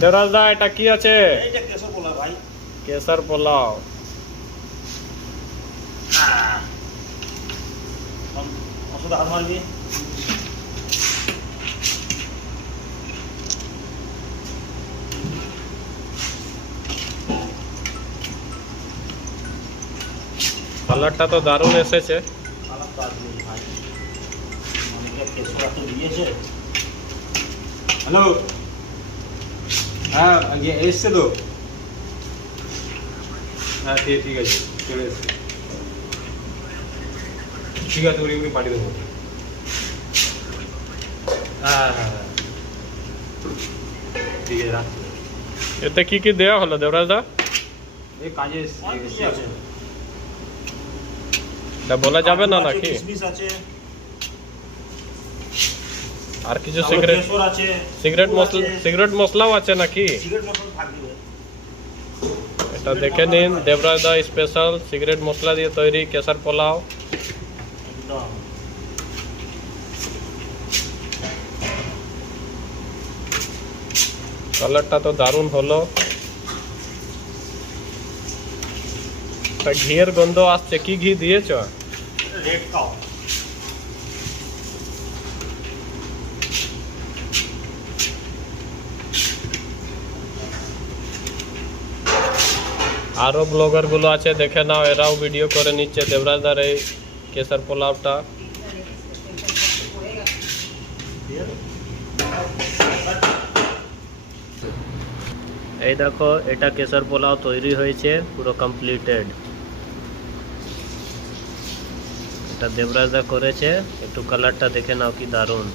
দেবরাজ দা এটা কি আছে? এইটা কেশর পোলাও ভাই। কেশর পোলাও। ওষুধ হাত মারবি। কালারটা তো দারুণ এসেছে। কালার তো আসবে ভাই, অনেকে কেশর এত দিয়েছে। হ্যালো, হ্যাঁ এসছে তো। হ্যাঁ ঠিক আছে, চলে এসছে। ঠিক আছে, উনি পাঠিয়ে দেবো। হ্যাঁ হ্যাঁ হ্যাঁ, ঠিক আছে, রাখছি। এতে কি কি দেওয়া হলো দেবরাজ দা? এই কাজে অনেক কিছু আছে। এটা বলা যাবে না কাজু আছে, নাকি? কিশমিশ আছে, আর কিছু তারপর সিগারেট কেশর আছে, সিগারেট গুড় মশলা আছে। সিগারেট মশলাও আছে নাকি? সিগারেট মশলা থাকবে। এটা দেখে নিন, দেবরাজ দা স্পেশাল সিগারেট মশলা দিয়ে তৈরি কেশর পোলাও। একদম। কালারটা তো দারুণ হলো। তা ঘিয়ের গন্ধ আসছে, কি ঘি দিয়েছ? Red cow. আরো ব্লগার গুলো আছে, দেখে নাও, এরাও ভিডিও করে নিচ্ছে দেবরাজ দার এই কেশর পোলাওটা। এই দেখো, এটা কেশর পোলাও তৈরি হয়েছে, পুরো কমপ্লিটেড। এটা দেবরাজ দা করেছে, একটু কালারটা দেখে নাও কি দারুণ।